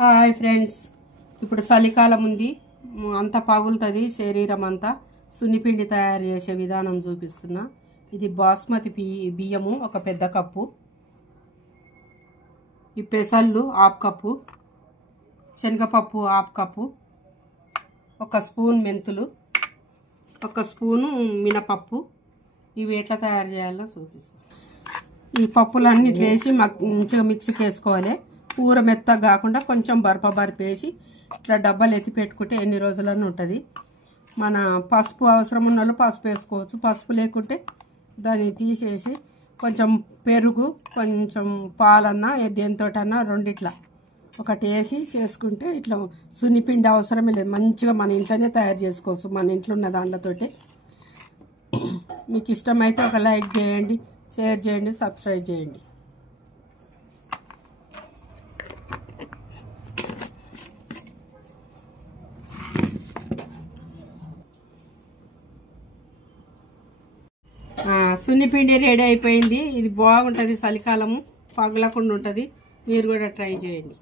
Hi friends, ఇప్పుడు చలికాలం ఉంది, అంతా పగులుతుంది శరీరం అంతా. సున్నిపిండి తయారు చేసే విధానం చూపిస్తున్నా. ఇది బాస్మతి బియ్యము ఒక పెద్ద కప్పు, ఈ పెసళ్ళు హాఫ్ కప్పు, శనగపప్పు హాఫ్ కప్పు, ఒక స్పూన్ మెంతులు, ఒక స్పూను మినపప్పు. ఇవి ఎట్లా తయారు చేయాలో చూపిస్తాను. ఈ పప్పులన్నీ వేసి మంచిగా మిక్సీకి వేసుకోవాలి. కూర మెత్తగా కాకుండా కొంచెం బరపబరిపేసి ఇట్లా డబ్బాలు ఎత్తి పెట్టుకుంటే ఎన్ని రోజులన్నీ ఉంటుంది. మన పసుపు అవసరం ఉన్న వాళ్ళు పసుపు వేసుకోవచ్చు, పసుపు లేకుంటే దాన్ని తీసేసి కొంచెం పెరుగు కొంచెం పాలన్నా దేనితోటన్నా రెండిట్లా ఒకటి వేసి చేసుకుంటే ఇట్లా సున్నిపిండి అవసరమే లేదు. మంచిగా మన ఇంట్లోనే తయారు చేసుకోవచ్చు, మన ఇంట్లో ఉన్న దాంట్లతోటి. మీకు ఇష్టమైతే ఒక లైక్ చేయండి, షేర్ చేయండి, సబ్స్క్రైబ్ చేయండి. సున్నిపిండి రెడీ అయిపోయింది. ఇది బాగుంటుంది, చలికాలము పగలకుండా ఉంటుంది. మీరు కూడా ట్రై చేయండి.